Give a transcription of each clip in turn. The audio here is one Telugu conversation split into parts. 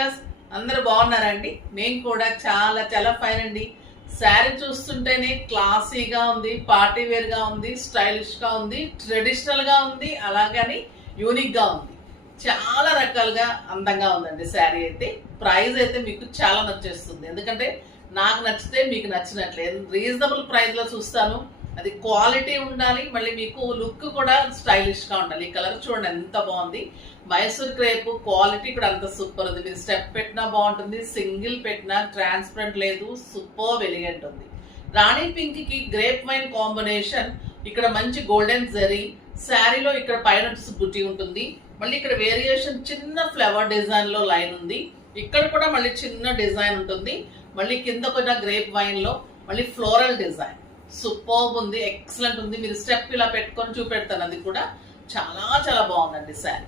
సిస్టర్స్, అందరూ బాగున్నారండి? మేము కూడా చాలా చాలా ఫైన్ అండి. శారీ చూస్తుంటేనే క్లాసీగా ఉంది, పార్టీ వేర్ గా ఉంది, స్టైలిష్ గా ఉంది, ట్రెడిషనల్ గా ఉంది, అలాగని యూనిక్ గా ఉంది. చాలా రకాలుగా అందంగా ఉందండి శారీ అయితే. ప్రైస్ అయితే మీకు చాలా నచ్చేస్తుంది, ఎందుకంటే నాకు నచ్చితే మీకు నచ్చినట్లే. రీజనబుల్ ప్రైస్ లో చూస్తాను, అది క్వాలిటీ ఉండాలి, మళ్ళీ మీకు లుక్ కూడా స్టైలిష్ గా ఉండాలి. ఈ కలర్ చూడండి ఎంత బాగుంది. మైసూర్ క్రేప్ క్వాలిటీ కూడా అంత సూపర్ ఉంది. మీరు స్టెప్ పెట్టినా బాగుంటుంది, సింగిల్ పెట్టినా ట్రాన్స్పరెంట్ లేదు, సూపర్ ఎలిగెంట్ ఉంది. రాణి పింక్ కి గ్రేప్ వైన్ కాంబినేషన్. ఇక్కడ మంచి గోల్డెన్ జరీ శారీలో, ఇక్కడ పైన బుట్టి ఉంటుంది, మళ్ళీ ఇక్కడ వేరియేషన్ చిన్న ఫ్లవర్ డిజైన్ లో లైన్ ఉంది, ఇక్కడ కూడా మళ్ళీ చిన్న డిజైన్ ఉంటుంది, మళ్ళీ కింద కూడా గ్రేప్ వైన్ లో మళ్ళీ ఫ్లోరల్ డిజైన్. సూపర్ ఉంది, ఎక్సలెంట్ ఉంది. మీరు స్టెప్ ఇలా పెట్టుకొని చూపెడతాను, అది కూడా చాలా చాలా బాగుందండి శారీ.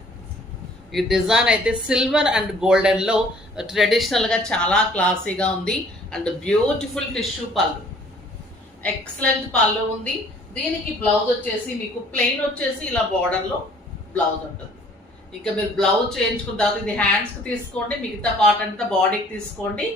ఈ డిజైన్ అయితే సిల్వర్ అండ్ గోల్డెన్ లో ట్రెడిషనల్ గా చాలా క్లాసీగా ఉంది. అండ్ బ్యూటిఫుల్ టిష్యూ పళ్ళు, ఎక్సలెంట్ పళ్ళు ఉంది. దీనికి బ్లౌజ్ వచ్చేసి మీకు ప్లెయిన్ వచ్చేసి ఇలా బార్డర్ లో బ్లౌజ్ ఉంటుంది. ఇంకా మీరు బ్లౌజ్ చేయించుకున్న తర్వాత ఇది హ్యాండ్స్ కి తీసుకోండి, మిగతా పార్ట్ అంతా బాడీకి తీసుకోండి.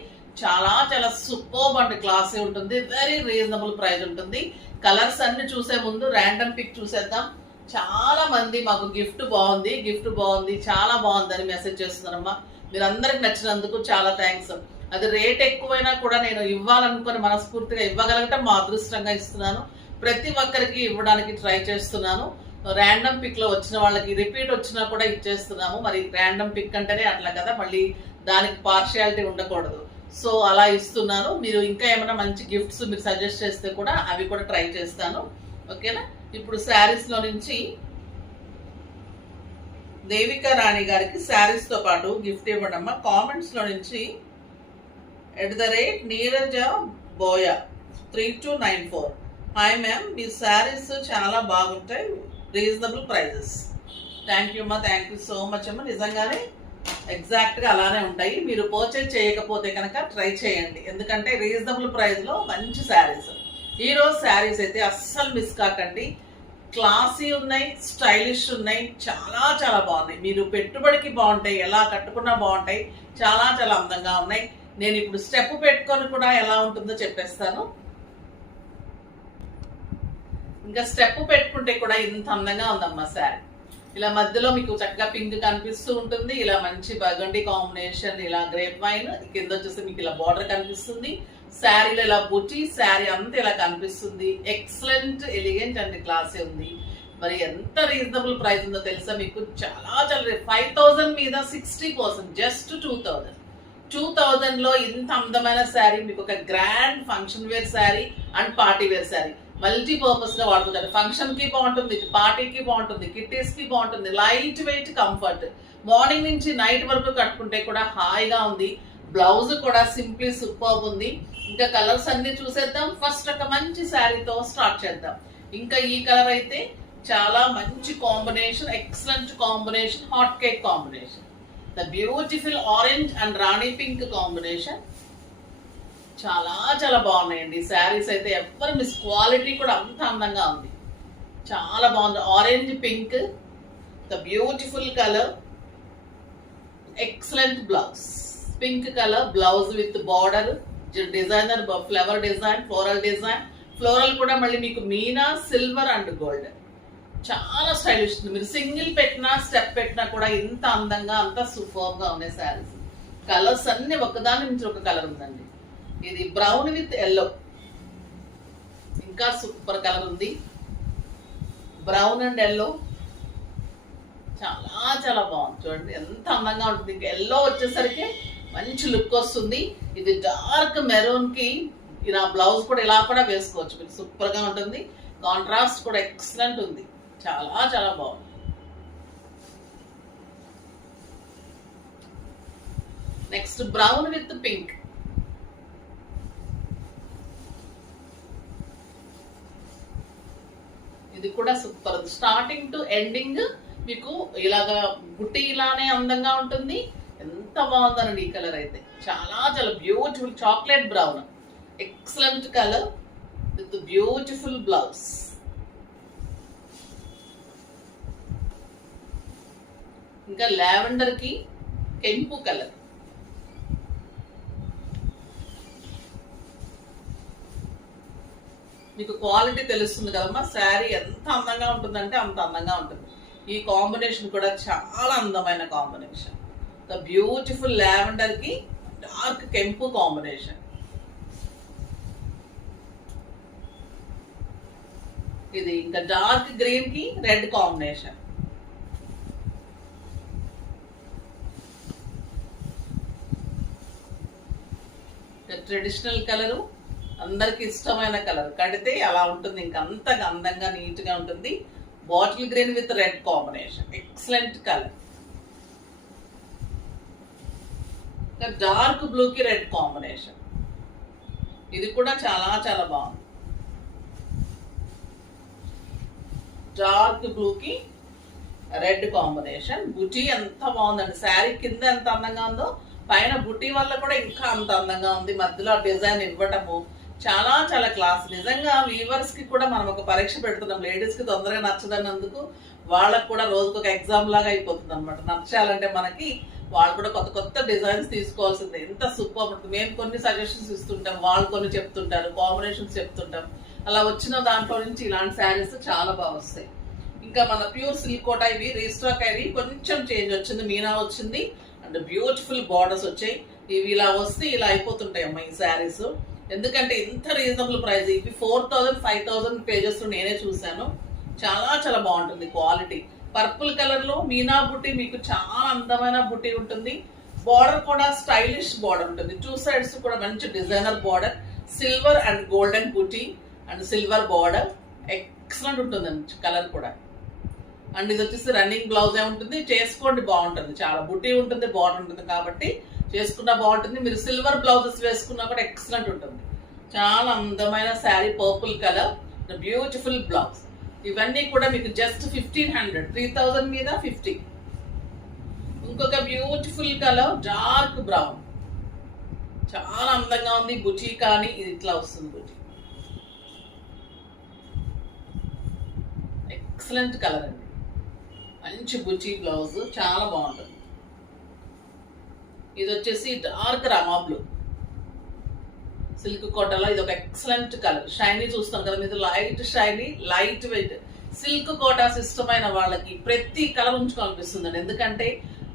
చాలా చాలా సూపర్ అండ్ క్లాసీ ఉంటుంది. వెరీ రీజనబుల్ ప్రైస్ ఉంటుంది. కలర్స్ అన్ని చూసే ముందు ర్యాండమ్ పిక్ చూసేద్దాం. చాలా మంది మాకు గిఫ్ట్ బాగుంది చాలా బాగుందని మెసేజ్ చేస్తున్నారమ్మా. మీరు అందరికి నచ్చినందుకు చాలా థ్యాంక్స్. అది రేట్ ఎక్కువైనా కూడా నేను ఇవ్వాలనుకుని మనస్ఫూర్తిగా ఇవ్వగలగటం మా అదృష్టంగా ఇస్తున్నాను. ప్రతి ఒక్కరికి ఇవ్వడానికి ట్రై చేస్తున్నాను. ర్యాండమ్ పిక్ లో వచ్చిన వాళ్ళకి రిపీట్ వచ్చినా కూడా ఇచ్చేస్తున్నాము. మరి ర్యాండమ్ పిక్ అంటేనే అట్లా కదా, మళ్ళీ దానికి పార్షియాలిటీ ఉండకూడదు. సో అలా ఇస్తున్నాను. మీరు ఇంకా ఏమైనా మంచి గిఫ్ట్స్ మీరు సజెస్ట్ చేస్తే కూడా అవి కూడా ట్రై చేస్తాను, ఓకేనా? ఇప్పుడు శారీస్ లో నుంచి దేవికా రాణి గారికి శారీస్ తో పాటు గిఫ్ట్ ఇవ్వడమ్మా. కామెంట్స్ లో నుంచి @నీరజ బోయ 3294. హాయ్ మ్యామ్, మీ శారీస్ చాలా బాగుంటాయి, రీజనబుల్ ప్రైజెస్. థ్యాంక్ యూ అమ్మా, థ్యాంక్ యూ సో మచ్ అమ్మా. నిజంగానే ఎగ్జాక్ట్ గా అలానే ఉంటాయి. మీరు పర్చేజ్ చేయకపోతే కనుక ట్రై చేయండి, ఎందుకంటే రీజనబుల్ ప్రైస్ లో మంచి శారీస్. ఈ రోజు శారీస్ అయితే అస్సలు మిస్ కాకండి. క్లాసీ ఉన్నాయి, స్టైలిష్ ఉన్నాయి, చాలా చాలా బాగున్నాయి. మీరు పెట్టుబడికి బాగుంటాయి, ఎలా కట్టుకున్నా బాగుంటాయి, చాలా చాలా అందంగా ఉన్నాయి. నేను ఇప్పుడు స్టెప్ పెట్టుకొని కూడా ఎలా ఉంటుందో చెప్పేస్తాను. ఇంకా స్టెప్ పెట్టుకుంటే కూడా ఇంత అందంగా ఉందమ్మా శారీ. ఇలా మధ్యలో మీకు చక్కగా పింక్ కనిపిస్తూ ఉంటుంది, ఇలా మంచి బగండి కాంబినేషన్, ఇలా గ్రేప్ వైన్, కింద వచ్చేసి మీకు ఇలా బార్డర్ కనిపిస్తుంది. శారీలో ఇలా బుట్టి, శారీ అంతా ఇలా కనిపిస్తుంది. ఎక్సలెంట్, ఎలిగెంట్ అండ్ క్లాసీ ఉంది. మరి ఎంత రీజనబుల్ ప్రైస్ ఉందో తెలుసా మీకు? చాలా చాలా 5000 మీద 60%, జస్ట్ 2000 లో ఇంత అందమైన శారీ మీకు ఒక grand function wear sari and party wear sari. Multipurpose గా వాడుకుంటారు. ఫంక్షన్ కి బాగుంటుంది, పార్టీకి బాగుంటుంది, కిట్టీస్ కి బాగుంటుంది. Light weight, comfort. మార్నింగ్ నుంచి నైట్ వరకు కట్టుకుంటే కూడా హాయిగా ఉంది. బ్లౌజ్ కూడా సింప్లీ సూపర్ ఉంది. ఇంకా కలర్స్ అన్ని చూసేద్దాం. ఫస్ట్ ఒక మంచి శారీతో స్టార్ట్ చేద్దాం. ఇంకా ఈ కలర్ అయితే చాలా మంచి combination, excellent combination, hot cake combination. The beautiful orange and Rani pink combination. చాలా చాలా బాగున్నాయండి శారీస్ అయితే. ఎవరు మిస్, క్వాలిటీ కూడా అంత అందంగా ఉంది, చాలా బాగుంది. Orange pink, the beautiful colour, excellent blouse. Pink colour blouse with border, designer flower design, floral design. Floral కూడా మళ్ళీ మీకు మీనా, సిల్వర్ అండ్ గోల్డ్. చాలా స్టైలిష్. మీరు సింగిల్ పెట్టినా స్టెప్ పెట్టినా కూడా ఇంత అందంగా, అంత సూపర్ గా ఉన్నాయి శారీస్. కలర్స్ అన్ని ఒకదాని నుంచి ఒక కలర్ ఉందండి. ఇది బ్రౌన్ విత్ ఎల్లో, ఇంకా సూపర్ కలర్ ఉంది. బ్రౌన్ అండ్ ఎల్లో చాలా చాలా బాగుంది. చూడండి ఎంత అందంగా ఉంటుంది. ఇంకా ఎల్లో వచ్చేసరికి మంచి లుక్ వస్తుంది. ఇది డార్క్ మెరూన్ కి ఇలా బ్లౌజ్ కూడా ఇలా కూడా వేసుకోవచ్చు, మీకు సూపర్ గా ఉంటుంది. కాంట్రాస్ట్ కూడా ఎక్సలెంట్ ఉంది, చాలా చాలా బాగుంది. Next brown with pink. ఇది కూడా సూపర్. స్టార్టింగ్ టు ఎండింగ్ మీకు ఇలాగా బుట్టి ఇలానే అందంగా ఉంటుంది. ఎంత బాగుందనండి ఈ కలర్ అయితే. చాలా చాలా beautiful chocolate brown, excellent colour with beautiful blouse. ఇంకా లావెండర్ కి కెంపు కలర్, మీకు క్వాలిటీ తెలుస్తుంది కదమ్మా. శారీ ఎంత అందంగా ఉంటుందంటే అంత అందంగా ఉంటుంది. ఈ కాంబినేషన్ కూడా చాలా అందమైన కాంబినేషన్. ద బ్యూటిఫుల్ లావెండర్ కి డార్క్ కెంపు కాంబినేషన్. ఇది ఇంకా డార్క్ గ్రీన్ కి రెడ్ కాంబినేషన్. ట్రెడిషనల్ కలరు, అందరికి ఇష్టమైన కలర్. కడితే అలా ఉంటుంది, ఇంకా అంతగా అందంగా నీట్ గా ఉంటుంది. Bottle green with red combination, excellent colour. Dark blue కి రెడ్ కాంబినేషన్. ఇది కూడా చాలా చాలా బాగుంది. డార్క్ బ్లూ కి రెడ్ కాంబినేషన్. బుటీ ఎంత బాగుందండి. శారీ కింద ఎంత అందంగా ఉందో పైన బుటీ వల్ల కూడా ఇంకా అంత అందంగా ఉంది. మధ్యలో డిజైన్ ఇవ్వటము చాలా చాలా క్లాస్. నిజంగా వీవర్స్ కి కూడా మనం ఒక పరీక్ష పెడుతున్నాం. లేడీస్ కి తొందరగా నచ్చదన్నందుకు వాళ్ళకు కూడా రోజుకు ఒక ఎగ్జామ్ లాగా అయిపోతుంది అనమాట. నచ్చాలంటే మనకి వాళ్ళు కూడా కొత్త కొత్త డిజైన్స్ తీసుకోవాల్సిందే. ఎంత సూపర్ ఉంటుంది. మేము కొన్ని సజెషన్స్ ఇస్తుంటాం, వాళ్ళు కొన్ని చెప్తుంటారు, కాంబినేషన్స్ చెప్తుంటాం. అలా వచ్చిన దాంట్లో నుంచి ఇలాంటి శారీస్ చాలా బాగా వస్తాయి. ఇంకా మన ప్యూర్ సిల్క్ కోట ఇవి రీస్టాక్ అవి కొంచెం చేంజ్ వచ్చింది. మీనా వచ్చింది అండ్ బ్యూటిఫుల్ బార్డర్స్ వచ్చాయి. ఇవి ఇలా వస్తే ఇలా అయిపోతుంటాయి అమ్మ ఈ శారీస్. ఎందుకంటే ఇంత రీజనబుల్ ప్రైస్. ఇవి 4000 5000 పేజెస్ నేనే చూశాను. చాలా చాలా బాగుంటుంది క్వాలిటీ. పర్పుల్ కలర్ లో మీనా బుట్టి, మీకు చాలా అందమైన బుట్టి ఉంటుంది. బార్డర్ కూడా స్టైలిష్ బార్డర్ ఉంటుంది. టూ సైడ్స్ కూడా మంచి designer border. Silver and golden బుట్టి అండ్ సిల్వర్ బార్డర్. ఎక్సలెంట్ ఉంటుంది కలర్ కూడా. అండ్ ఇది వచ్చేసి రన్నింగ్ బ్లౌజ్ ఉంటుంది. చేసుకోండి, బాగుంటుంది. చాలా బుట్టి ఉంటుంది, బార్డర్ ఉంటుంది కాబట్టి చేసుకున్నా బాగుంటుంది. మీరు సిల్వర్ బ్లౌజెస్ వేసుకున్నా కూడా ఎక్సలెంట్ ఉంటుంది. చాలా అందమైన sari. Purple colour, beautiful blouse. ఇవన్నీ కూడా మీకు జస్ట్ 1500, 3000 మీద 50. ఇంకొక బ్యూటిఫుల్ కలర్ డార్క్ బ్రౌన్, చాలా అందంగా ఉంది. బుటీ కానీ ఇది ఇట్లా వస్తుంది. బుటీ ఎక్సలెంట్ కలర్ అండి. మంచి బుటీ బ్లౌజ్, చాలా బాగుంటుంది. ఇది వచ్చేసి డార్క్ రామా బ్లూ సిల్క్ కోటలో. ఇది ఒక ఎక్సలెంట్ కలర్. షైనీ చూస్తాం కదా, మీద light shiny, light weight. Silk Kotas ఇష్టమైన వాళ్ళకి ప్రతి కలర్ ఉంచుకోవాలనిపిస్తుందండి. ఎందుకంటే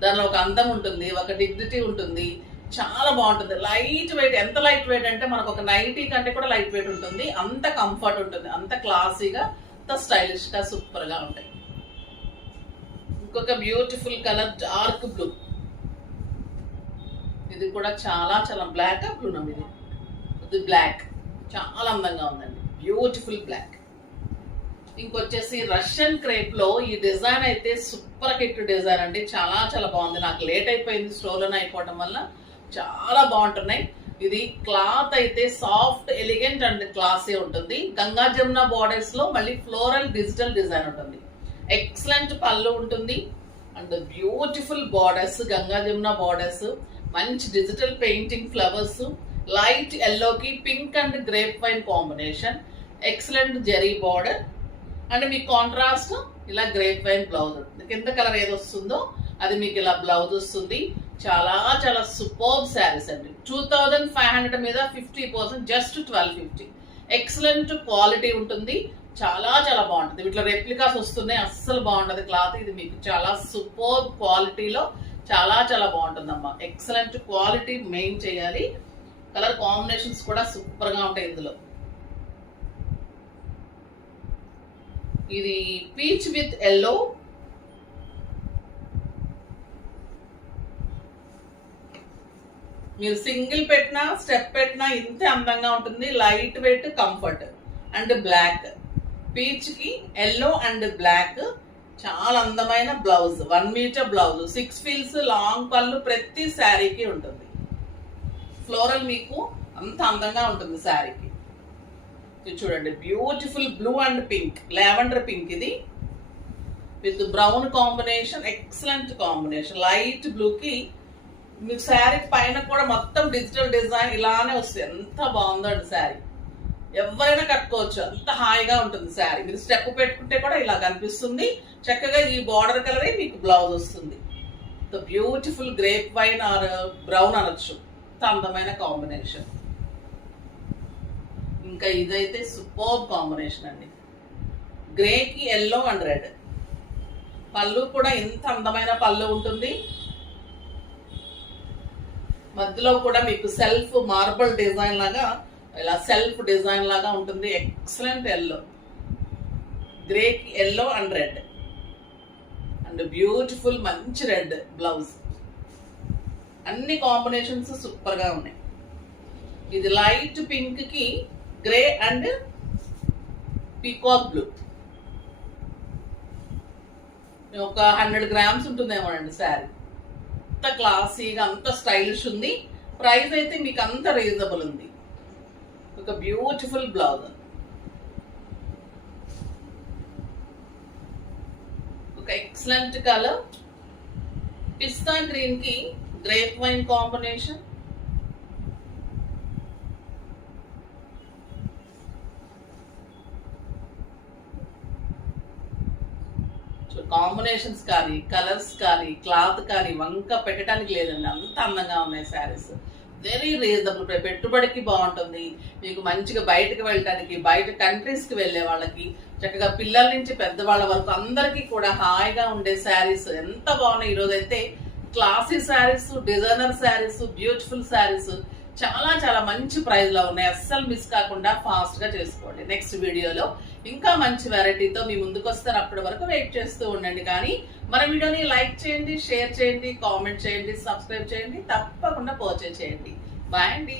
దానిలో ఒక అందం ఉంటుంది, ఒక డిగ్నిటీ ఉంటుంది. చాలా బాగుంటుంది. Light weight. ఎంత లైట్ వెయిట్ అంటే మనకు ఒక నైటీ కంటే కూడా లైట్ వెయిట్ ఉంటుంది. అంత కంఫర్ట్ ఉంటుంది, అంత క్లాసీగా, అంత స్టైలిష్ గా సూపర్ గా ఉంటాయి. ఇంకొక బ్యూటిఫుల్ కలర్ డార్క్ బ్లూ. ఇది కూడా చాలా చాలా బ్లాక్ బ్లూ నమ్మ. ఇది బ్లాక్, చాలా అందంగా ఉందండి. Beautiful black. ఇంకొచ్చేసి రష్యన్ క్రేప్ లో ఈ డిజైన్ అయితే సూపర్ హిట్ డిజైన్ అండి. చాలా చాలా బాగుంది. నాకు లేట్ అయిపోయింది స్టోర్లోనే అయిపోవడం వల్ల. చాలా బాగుంటున్నాయి. ఇది క్లాత్ అయితే సాఫ్ట్, ఎలిగెంట్ అండ్ క్లాసీ ఉంటుంది. గంగా జమున బార్డర్స్ లో మళ్ళీ ఫ్లోరల్ డిజిటల్ డిజైన్ ఉంటుంది. ఎక్సలెంట్ పళ్ళు ఉంటుంది and beautiful borders. Ganga Jamuna borders, మంచి డిజిటల్ పెయింటింగ్ ఫ్లవర్స్, లైట్ ఎల్లోకి pink and grape wine combination. Excellent zari border and మీకు కాంట్రాస్ట్ ఇలా గ్రేప్ వైన్ బ్లౌజ్. కింద కలర్ ఏది వస్తుందో అది మీకు ఇలా బ్లౌజ్ వస్తుంది. చాలా చాలా సూపర్బ్ శారీస్ అండి. 2500 మీద 50%, జస్ట్ 1250. ఎక్సలెంట్ క్వాలిటీ ఉంటుంది. చాలా చాలా బాగుంటుంది. ఇట్లా రెప్లికాస్ వస్తున్నాయి, అస్సలు బాగుంటుంది క్లాత్. ఇది మీకు చాలా సూపర్బ్ క్వాలిటీలో చాలా చాలా బాగుంటుందమ్మా. ఎక్సలెంట్ క్వాలిటీ మెయిన్ చేయాలి. కలర్ కాంబినేషన్స్ కూడా సూపర్ గా ఉంటాయి ఇందులో. ఇది పీచ్ విత్ ఎల్లో, మీరు సింగిల్ పెట్టినా స్టెప్ పెట్టినా ఇంతే అందంగా ఉంటుంది. Light weight, comfort. And black, peach కి ఎల్లో అండ్ బ్లాక్. చాలా అందమైన బ్లౌజ్, 1 మీటర్ బ్లౌజ్, 6 ఫీల్స్ లాంగ్ పళ్ళు ప్రతి శారీకి ఉంటుంది. ఫ్లోరల్ మీకు అంత అందంగా ఉంటుంది శారీకి. ఇది చూడండి, beautiful blue and pink, lavender pink. ఇది with brown combination, excellent combination. Light బ్లూకి మీకు శారీ పైన కూడా మొత్తం డిజిటల్ డిజైన్ ఇలానే వస్తుంది. ఎంత బాగుందండి శారీ. ఎవరైనా కట్టుకోవచ్చు, అంత హాయిగా ఉంటుంది శారీ. మీరు స్టెప్ పెట్టుకుంటే కూడా ఇలా కనిపిస్తుంది. చక్కగా ఈ బార్డర్ కలరే మీకు బ్లౌజ్ వస్తుంది. Beautiful grape wine or brown అనొచ్చు. అంత అందమైన కాంబినేషన్. ఇంకా ఇదైతే సూపర్ కాంబినేషన్ అండి. గ్రేకి ఎల్లో అండ్ రెడ్. పళ్ళు కూడా ఎంత అందమైన పళ్ళు ఉంటుంది. మధ్యలో కూడా మీకు సెల్ఫ్ మార్బల్ డిజైన్ లాగా ఇలా సెల్ఫ్ డిజైన్ లాగా ఉంటుంది. ఎక్సలెంట్ ఎల్లో, గ్రేకి yellow and red and beautiful మంచి రెడ్ బ్లౌజ్. అన్ని కాంబినేషన్స్ సూపర్ గా ఉన్నాయి. ఇది లైట్ పింక్ కి గ్రే అండ్ పీకాక్ బ్లూ. ఒక 100 గ్రామ్స్ ఉంటుందేమోనండి శారీ. అంత క్లాసీగా అంత స్టైలిష్ ఉంది. ప్రైస్ అయితే మీకు అంత రీజనబుల్ ఉంది. ఒక బ్యూటిఫుల్ బ్లౌజ్, ఒక ఎక్సలెంట్ కలర్ పిస్తా గ్రీన్ కి గ్రేప్ వైన్ కాంబినేషన్. కాంబినేషన్స్ కానీ కలర్స్ కానీ క్లాత్ కానీ వంక పెట్టడానికి లేదండి. అంత అందంగా ఉన్నాయి శారీస్. Very reasonable. పెట్టుబడికి బాగుంటుంది. మీకు మంచిగా బయటకు వెళ్ళటానికి, బయట కంట్రీస్కి వెళ్ళే వాళ్ళకి, చక్కగా పిల్లల నుంచి పెద్దవాళ్ళ వరకు అందరికీ కూడా హాయిగా ఉండే శారీస్ ఎంత బాగున్నాయి. ఈరోజు అయితే classy saris, designer saris, beautiful saris చాలా చాలా మంచి ప్రైస్ లో ఉన్నాయి. అస్సలు మిస్ కాకుండా ఫాస్ట్ గా చేసుకోండి. నెక్స్ట్ వీడియోలో ఇంకా మంచి వెరైటీతో మీ ముందుకు వస్తారు. అప్పటి వరకు వెయిట్ చేస్తూ ఉండండి. కానీ మన వీడియోని లైక్ చేయండి, షేర్ చేయండి, కామెంట్ చేయండి, సబ్స్క్రైబ్ చేయండి, తప్పకుండా పర్చేజ్ చేయండి. బాయ్ అండి.